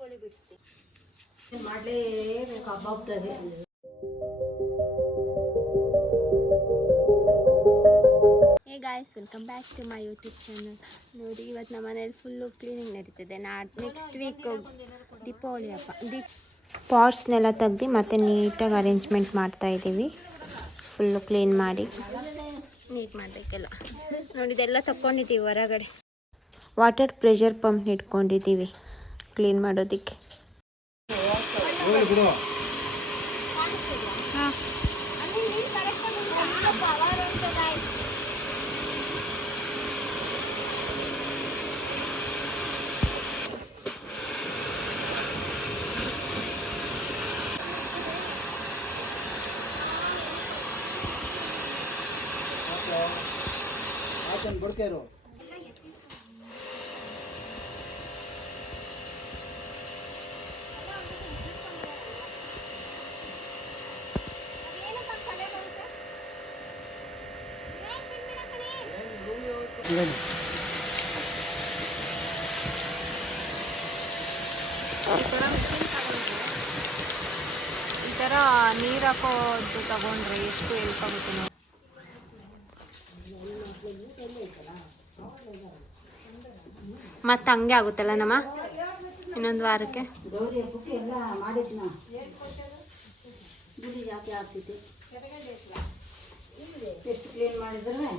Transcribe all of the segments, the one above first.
ಕೋಳಿ ಬಿಡ್ತೀನಿ ಮಾಡಲೇಬೇಕು ಹಬ್ಬ ಹಬ್ಬದಾಗೆ. Hey guys, welcome back to my YouTube channel. ನೋಡಿ, ಇವತ್ತು ನಮ್ಮ ಮನೇಲಿ ಫುಲ್ಲು ಕ್ಲೀನಿಂಗ್ ನಡೀತಿದೆ. ನೆಕ್ಸ್ಟ್ ವೀಕ್ ದೀಪಾವಳಿ ಹಬ್ಬ. ಪಾಟ್ಸ್ನೆಲ್ಲ ತೆಗ್ದು ಮತ್ತೆ ನೀಟಾಗಿ ಅರೇಂಜ್ಮೆಂಟ್ ಮಾಡ್ತಾಯಿದ್ದೀವಿ. ಫುಲ್ಲು ಕ್ಲೀನ್ ಮಾಡಿ ನೀಟ್ ಮಾಡಬೇಕೆಲ್ಲ. ನೋಡಿ, ಇದೆಲ್ಲ ತಗೊಂಡಿದ್ದೀವಿ ಹೊರಗಡೆ. ವಾಟರ್ ಪ್ರೆಷರ್ ಪಂಪ್ ಇಟ್ಕೊಂಡಿದ್ದೀವಿ ಕ್ಲೀನ್ ಮಾಡೋದಕ್ಕೆ. ಬಡ್ಕೇರು ಈ ಥರ ನೀರು ಹಾಕೋದು ತಗೊಂಡ್ರೆ ಎಷ್ಟು ಹೆಲ್ಪ್ ಆಗುತ್ತೆ ನೋಡಿ. ಮತ್ತೆ ಹಂಗೆ ಆಗುತ್ತಲ್ಲ ನಮ್ಮ ಇನ್ನೊಂದು ವಾರಕ್ಕೆ. ಗೌರಿ ಹಬ್ಬಕ್ಕೆ ಎಲ್ಲ ಮಾಡಿದ್ನ ಗುಡಿ ಜಾತಿ ಆಗ್ತೈತಿ. ಎಷ್ಟು ಕ್ಲೀನ್ ಮಾಡಿದ್ರೆ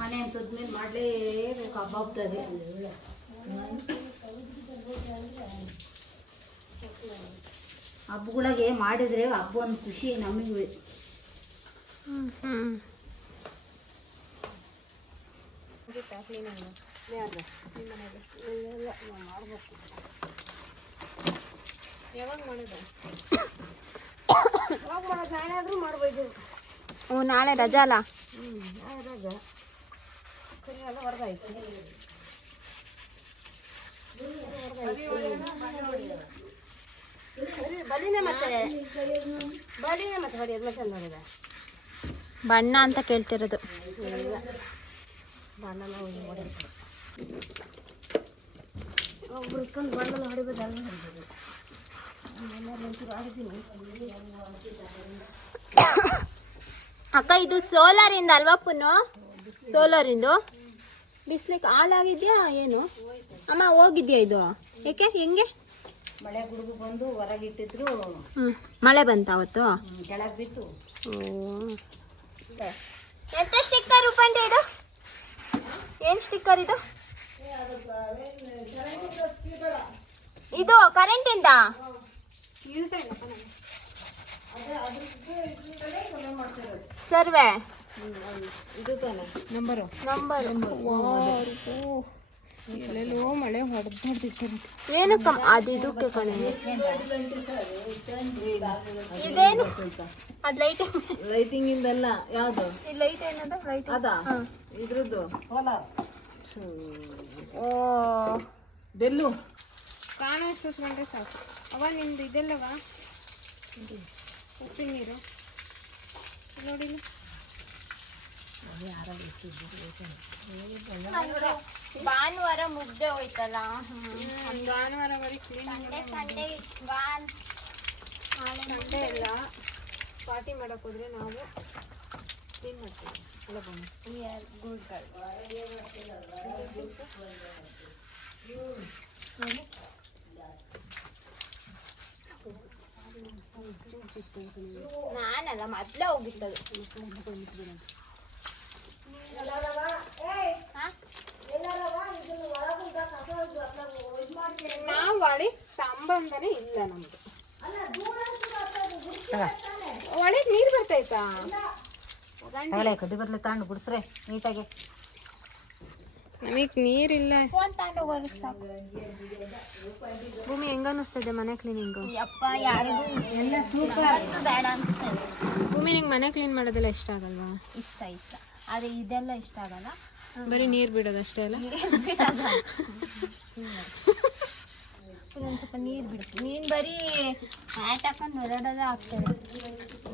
ಮನೆ ಅಂತದ್ಮೇಲೆ ಮಾಡಲೇಬೇಕು ಹಬ್ಬ ಹಬ್ಬದಾಗೆ. ಹಬ್ಬಗಳಿಗೆ ಮಾಡಿದ್ರೆ ಹಬ್ಬ ಒಂದು ಖುಷಿ ನಮಗೆ. ಯಾವಾಗ ಮಾಡೋದು? ನಾಳೆ ಮಾಡ್ಬೋದು. ಹ್ಞೂ, ನಾಳೆ ರಜಾ ಅಲ್ಲ? ನಾಳೆ ರಜಾ. ಎಲ್ಲ ಹೊರಗಾಯ್ತು. ಬಲಿನೇ ಮತ್ತೆ ಹೊಡೆಯೋದು ಮತ್ತೆ ನೋಡಿದ ಬಣ್ಣ ಅಂತ ಕೇಳ್ತಿರೋದು. ಬಣ್ಣ ನಾವು ಹೊಡೆಯೋದು ಒಬ್ರು ಇಟ್ಕೊಂಡು ಬಣ್ಣ ಹೊಡಿಬೋದು. ಎಲ್ಲ ಹೊಡಿಬೋದು. ಅಕ್ಕ, ಇದು ಸೋಲಾರಿಂದ ಅಲ್ವಾ ಪುನ್ನು? ಸೋಲಾರಿಂದು ಬಿಸ್ಲಿಕ್ಕೆ ಹಾಳಾಗಿದ್ಯಾ ಏನು? ಅಮ್ಮ ಹೋಗಿದ್ಯಾ ಇದು? ಏಕೆ ಹೆಂಗೆ? ಮಳೆ ಗುಡುಗು ಬಂದು ಹೊರಗಿಟ್ಟಿದ್ರು. ಮಳೆ ಬಂತ ಅವತ್ತು? ಕೆಳಗೆ ಬಿತ್ತು. ಎಂತ ಸ್ಟಿಕ್ಕರ್ ಉಪಂಡೆ ಇದು? ಏನು ಸ್ಟಿಕ್ಕರ್ ಇದು? ಇದು ಕರೆಂಟಿಂದ ಸರ್ವೆ ಇದು ತಾನೆ ನಂಬರು. ಎಲ್ಲೆಲ್ಲೋ ಮಳೆ ಹೊಡೆದಿತ್ತು. ಏನಕ್ಕ ಅದು ಇದಕ್ಕೆ ಕಣೆ. ಇದೇನು ಅದು ಲೈಟಿಂಗ್ ಇಂದಲ್ಲ. ಯಾವುದು ಈ ಲೈಟ್? ಏನದ ಲೈಟ್? ಅದಾ ಇದ್ರದ್ದು ಸೋಲಾರ್. ಓ, ಬೆಲ್ಲು ಕಾಣಷ್ಟು ಬಂದರೆ ಸಾಕು. ಅವ ನಿಮ್ದು ಇದೆಲ್ಲವ ಉಪ್ಪಿನ ನೀರು ನೋಡಿ. ಭಾನುವಾರ ಮುಗ್ದೆ ಹೋಯ್ತಲ್ಲ. ಭಾನುವಾರ ಬರೀ ಸಂಡೇ ಸಂಡೇ ಎಲ್ಲ ಪಾರ್ಟಿ ಮಾಡಕ್ ಹೋದ್ರೆ ನಾವು ಕ್ಲೀನ್ ಮಾಡ್ತೀವಿ. ನಾನಲ್ಲ ಮೊದ್ಲೇ ಹೋಗಿತ್ತದು. ನಾವು ಒಳಗೆ ಸಂಬಂಧನೇ ಇಲ್ಲ ನಮ್ದು. ಒಳಗೆ ನೀರು ಬರ್ತೈತಾ? ಕಡ್ಡಿ ಬದ್ಲು ತಗೊಂಡು ಬಿಡಿಸ್ರೆ ನೀಟಾಗಿ. ನಮಗ್ ನೀರಿಲ್ಲ. ಫೋನ್ ತಗೊಂಡು ಹೋಗೋದಕ್ಕೆ ಸಾಕು. ಭೂಮಿ ಹೆಂಗ ಅನಿಸ್ತದೆ ಮನೆ ಕ್ಲೀನಿಂಗು? ಅಪ್ಪ ಯಾರಿಗೂ ಎಲ್ಲ ಸೂಪರ್ ಬೇಡ ಅನಿಸ್ತದೆ. ಭೂಮಿ ನಿಂಗೆ ಮನೆ ಕ್ಲೀನ್ ಮಾಡೋದೆಲ್ಲ ಇಷ್ಟ ಆಗಲ್ವಾ? ಇಷ್ಟ ಆದರೆ ಇದೆಲ್ಲ ಇಷ್ಟ ಆಗಲ್ಲ. ಬರೀ ನೀರು ಬಿಡೋದು ಅಷ್ಟೇ ಅಲ್ಲ? ಒಂದು ಸ್ವಲ್ಪ ನೀರು ಬಿಡ್ತೀನಿ. ನೀನು ಬರೀ ಹ್ಯಾಟ್ ಹಾಕೊಂಡು ಹೊರಡೋದೇ ಆಗ್ತದೆ.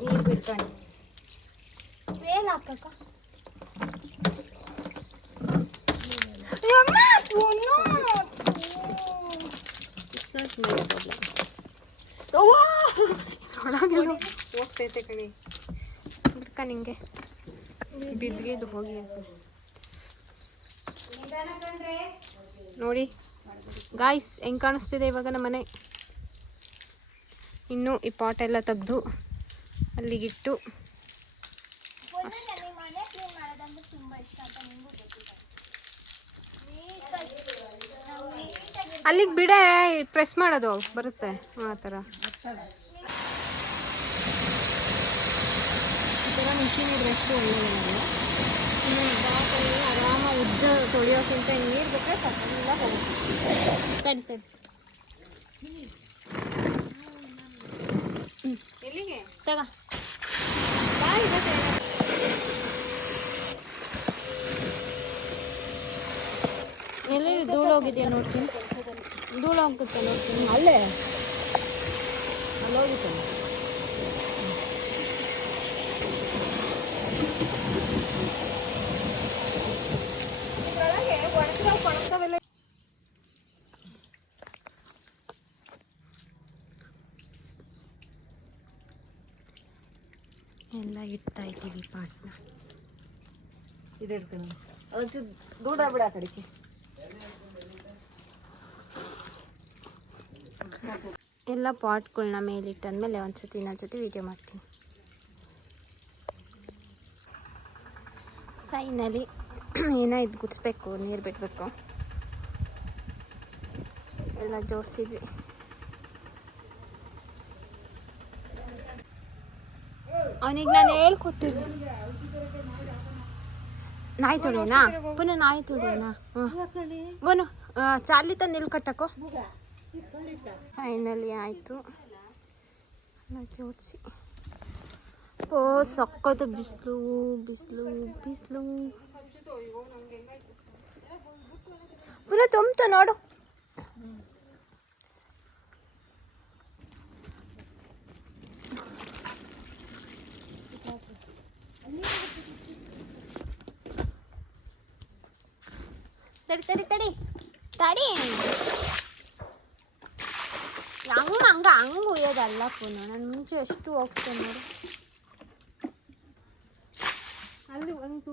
ನೀರು ಬಿಡ್ಕೊಂಡು ಏನು ಹಾಕಕ್ಕ? ಹೋಗ್ತೈತೆ ಕಣಿ. ಬಿಡ್ಕ ನಿಂಗೆ ಬಿದ್ದಿದ್ದು ಹೋಗಿ ಅಂತ ನೋಡಿ ಗಾಯ್ಸ್ ಹೆಂಗೆ ಕಾಣಿಸ್ತಿದೆ ಇವಾಗ ನಮ್ಮ ಮನೆ. ಇನ್ನು ಈ ಪಾಟ್ ಎಲ್ಲ ತೆಗೆದು ಅಲ್ಲಿಗಿಟ್ಟು ಅಲ್ಲಿಗೆ ಬಿಡೆ ಪ್ರೆಸ್ ಮಾಡೋದು ಬರುತ್ತೆ ಆ ಥರ. ಈ ಥರ ಮಿಷಿನ್ ಇದ್ರೆ ಎಷ್ಟು ಒಳ್ಳೆಯದು. ಆರಾಮ ಉದ್ದ ತೊಳೆಯೋಕ್ಕಿಂತ ನೀರು ಬಿಟ್ಟರೆ ತಗೊಂಡಿಲ್ಲ ಹೋಗುತ್ತೆ. ಸರಿ ಸರಿ ಎಲ್ಲಿಗೆ ತಗ ಎಲ್ಲಿ ಧೂಳು ಹೋಗಿದೆಯಾ ನೋಡ್ತೀನಿ. ಧೂಳು ಹೋಗುತ್ತೆ ನೋಡ್ತೀನಿ. ಅಲ್ಲೇ ಹೋಗಿತ್ತು. ಎಲ್ಲ ಇಡ್ತಾ ಇದ್ದೀವಿ ಪಾಟ್ನ. ಇದು ಇಡ್ತೀನಿ ಒಂಚೂರು ದೂಡ ಬಿಡ ಆ ಕಡೆಗೆ. ಎಲ್ಲ ಪಾಟ್ಗಳನ್ನ ಮೇಲಿಟ್ಟಂದ್ಮೇಲೆ ಒಂದ್ಸತಿ ಇನ್ನೊಂದ್ಸತಿ ವೀಡಿಯೋ ಮಾಡ್ತೀನಿ. ಫೈನಲಿ ಏನೋ ಇದು ಗುಡಿಸ್ಬೇಕು, ನೀರು ಬಿಡಬೇಕು, ಎಲ್ಲ ಜೋಡಿಸಿದ್ವಿ. ಅವನಿಗೆ ನಾನು ಹೇಳ್ಕೊಟ್ಟಿದ್ದೆ ನಾಯಿ ತೊಳೆಯೋಣ, ಪುನಃ ನಾಯಿ ತೊಳೆಯೋಣ. ಬನು ಚಾರ್ಲಿ ತಂದು ನಿಲ್ ಕಟ್ಟಕ್ಕೋ. ಫೈನಲಿ ಆಯಿತು ಜೋಡಿಸಿ. ಓ ಸಕ್ಕತ್ತು ಬಿಸಿಲು ಬಿಸಿಲು ಬಿಸಿಲು. ಪುನಃ ತುಂಬ್ತ ನೋಡು. ತಡಿ ತಡಿ ತಡಿ ತಡಿ. ಹಂಗೆ ಉಯ್ಯೋದಲ್ಲ ಪುನಃ. ನಾನು ಮುಂಚೆ ಎಷ್ಟು ಹೋಗ್ಸ್ತೇನೆ ನೋಡಿ. ಅಲ್ಲಿ ಒಂದು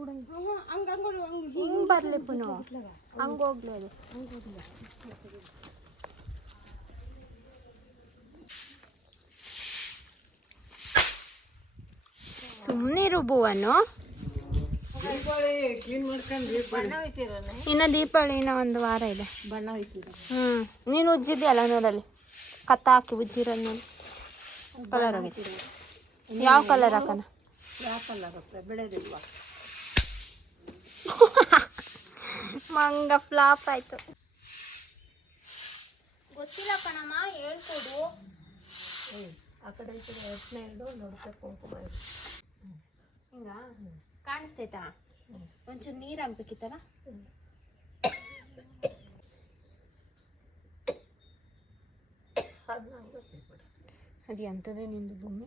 ಹಿಂಗೆ ಬರಲಿ ಪುನಃ. ಹಂಗೆ ಹೋಗ್ಲಿ ಅದು. ಸುಮ್ಮನೆ ಭುವನು. ಇನ್ನು ದೀಪಾವಳಿ ಇನ್ನೂ ಒಂದು ವಾರ ಇದೆ. ಬಣ್ಣ ಹೋಯ್ತಿದ್ದ. ನೀನು ಉಜ್ಜಿದ್ಯಲ್ಲ ನೋಡಲ್ಲಿ ಕತ್ತ ಹಾಕಿ ಉಜ್ಜಿರೋದು ನೋಡಿ. ಕಲರ್ ಆಗೈತಿ. ಯಾವ ಕಲರ್ ಹಾಕೋಣ? ಯಾವ ಕಲರ್ ಹಾಕ್ತಾರೆ? ಬೆಳೆದಿಲ್ವ? ಮಂಗ ಫ್ಲಾಪ್ ಆಯ್ತು. ಗೊತ್ತಿಲ್ಲ ಕಣಮ್ಮ, ಹೇಳ್ಕೊಡು. ಆ ಕಡೆ ಈ ಕಡೆ ಯೋಚನೆ ಇಡು. ನೋಡ್ತಾ ಕುಂಕುಮ ಹಿಂಗ ಕಾಣಿಸ್ತೈತಾ? ಒಂಚೂರು ನೀರು ಹಾಕ್ಬೇಕಿತ್ತಲ್ಲ. ಅದು ಎಂಥದೇ ನಿಂದು ಭೂಮಿ.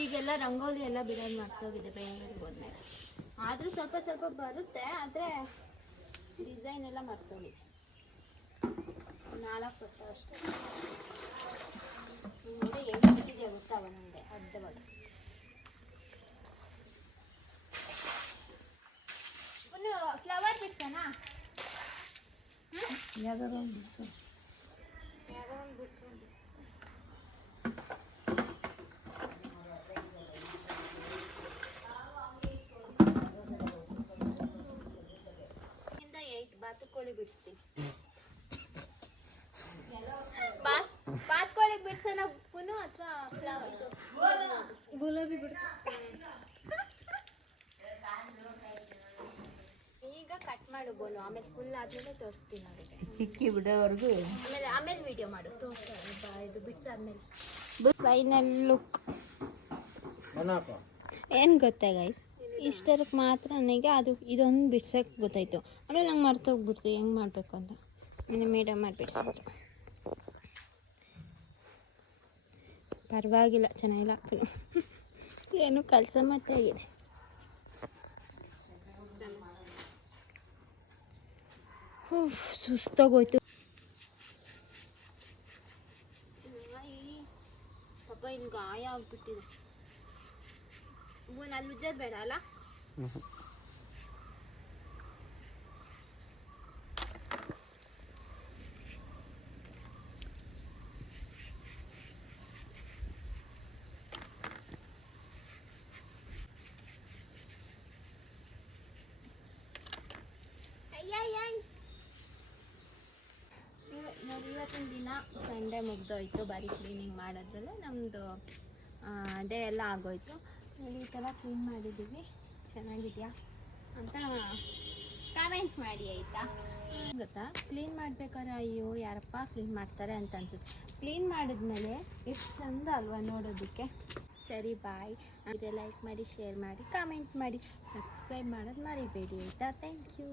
ಈಗೆಲ್ಲ ರಂಗೋಲಿ ಎಲ್ಲ ಬಿಡೋದು ಮಾಡ್ತೋಗಿದೆ ಬೆಂಗಳೂರಿಗೆ ಹೋದ್ಮೇಲೆ. ಆದರೂ ಸ್ವಲ್ಪ ಸ್ವಲ್ಪ ಬರುತ್ತೆ, ಆದರೆ ಡಿಸೈನ್ ಎಲ್ಲ ಮರ್ತೋಗಿದೆ. 4 ಕೊಟ್ಟ ಅಷ್ಟೇ. ನೋಡಿ ಹೆಂಗೆ ಬಿಟ್ಟಿದೆ ಗೊತ್ತಾವ ನನಗೆ ಅರ್ಧವಾಗಿ. ಒಂದು ಫ್ಲವರ್ ಬಿಡ್ಸೋಣ. ಯಾವ್ದಾರು ಒಂದು ಬಿಡಿಸು. ಯಾವುದೋ ಒಂದು ಬಿಡಿಸೋದು. ಬಾತುಕೋಳಿ ಬಿಡಿಸ್ತೀನಿ. ಬಾತುಕೋಳಿ ಬಿಡ್ಸೋಣ ಪುನಃ ಅಥವಾ ಗುಲಾಬಿ ಬಿಡಿಸ. ಈಗ ಕಟ್ ಮಾಡು ಬೋನು, ಆಮೇಲೆ ಫುಲ್ ಆದ್ಮೇಲೆ ತೋರಿಸ್ತೀನಿ ಅದಕ್ಕೆ. ಹಿಕ್ಕಿ ಬಿಡೋವರೆಗೂ ಆಮೇಲೆ ವಿಡಿಯೋ ಮಾಡು. ಇದು ಬಿಡ್ಸಾದ್ಮೇಲೆ ಫೈನಲ್ ಲುಕ್ ಏನು ಗೊತ್ತಾ ಗೈಸ್, ಇಷ್ಟರಕ್ಕೆ ಮಾತ್ರ ನನಗೆ ಅದು ಇದೊಂದು ಬಿಡ್ಸೋಕ್ಕೆ ಗೊತ್ತಾಯಿತು. ಆಮೇಲೆ ನಂಗೆ ಮರ್ತೋಗ್ಬಿಡ್ತು ಹೆಂಗೆ ಮಾಡಬೇಕು ಅಂತ. ಆಮೇಲೆ ಮೇಡಮ್ ಮಾಡಿ ಬಿಡಿಸೋದು. ಪರವಾಗಿಲ್ಲ, ಚೆನ್ನಾಗಿಲ್ಲ. ಏನು ಕೆಲಸ ಮತ್ತೆ ಆಗಿದೆ. ಸುಸ್ತಾಗೋಯ್ತು. ಪಾಪ ಇನ್ನು ಗಾಯ ಆಗ್ಬಿಟ್ಟಿದೆ. ಅಲ್ಲಿ ಉಜ್ಜೋದು ಬೇಡ ಅಲ್ಲ? ನೋಡಿ, ಇವತ್ತಿನ ದಿನ ಸಂಡೇ ಮುಗ್ದೋಯ್ತು. ಬರೀ ಕ್ಲೀನಿಂಗ್ ಮಾಡೋದ್ರಲ್ಲೇ ನಮ್ಮದು ಡೇ ಎಲ್ಲ ಆಗೋಯ್ತು. ನೋಡಿ, ಈ ಥರ ಕ್ಲೀನ್ ಮಾಡಿದ್ದೀವಿ. ಚೆನ್ನಾಗಿದೆಯಾ ಅಂತ ಕಮೆಂಟ್ ಮಾಡಿ ಆಯಿತಾ? ಗೊತ್ತಾ, ಕ್ಲೀನ್ ಮಾಡ್ಬೇಕಾದ್ರೆ ಅಯ್ಯೋ ಯಾರಪ್ಪ ಕ್ಲೀನ್ ಮಾಡ್ತಾರೆ ಅಂತ ಅನ್ಸುತ್ತೆ. ಕ್ಲೀನ್ ಮಾಡಿದ್ಮೇಲೆ ಎಷ್ಟು ಚಂದ ಅಲ್ವಾ ನೋಡೋದಕ್ಕೆ. ಸರಿ, ಬಾಯ್. ಅದೇ ಲೈಕ್ ಮಾಡಿ, ಶೇರ್ ಮಾಡಿ, ಕಮೆಂಟ್ ಮಾಡಿ, ಸಬ್ಸ್ಕ್ರೈಬ್ ಮಾಡೋದು ಮರಿಬೇಡಿ ಆಯಿತಾ? Thank you.